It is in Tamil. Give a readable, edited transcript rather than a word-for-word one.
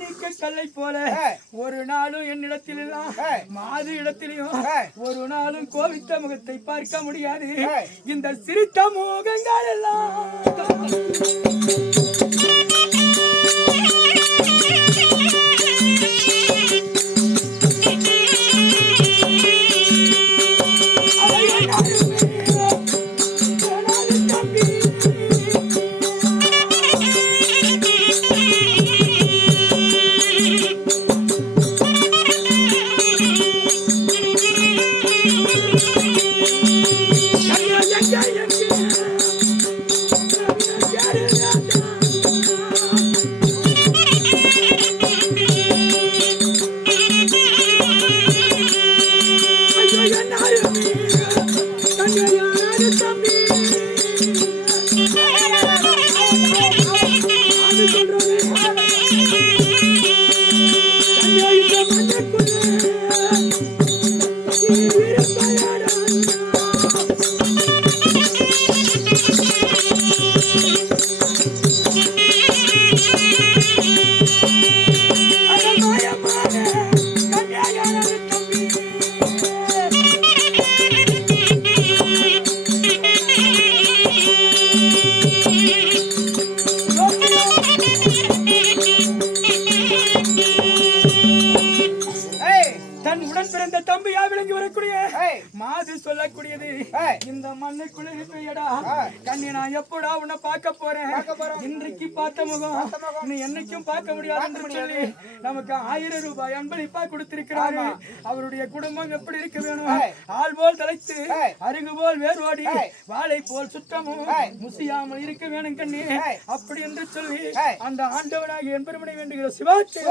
மாணிக்க கல்லை போல ஒரு நாளும் என்னிடத்தில் மாது இடத்திலையும் ஒரு நாளும் கோவித்த முகத்தை பார்க்க முடியாது. இந்த சிரித்த முகங்கள் எல்லாம் மாது சொல்லக்கூடியது இந்த மண்ணுக்குள்ள இருக்கையடா கண்ணி நான் எப்படா உன்னை பார்க்க போறேன். இன்றைக்கு பார்த்த முகம் நீ என்னைக்கும் பார்க்க முடியாது என்று சொல்லி நமக்கு 1000 ரூபாய் அன்பளிப்பா கொடுத்திருக்கிறாரு. அவருடைய குடும்பம் எப்படி இருக்க வேணும்? ஆள் போல் தலைத்து அருகு போல் வேரோடி வாழை போல் சுற்றமும் முசியாமல் இருக்க வேணும் கண்ணி. அப்படி என்று சொல்லி அந்த ஆண்டவனாக என் பெருமனை வேண்டுகிற சிவாச்சி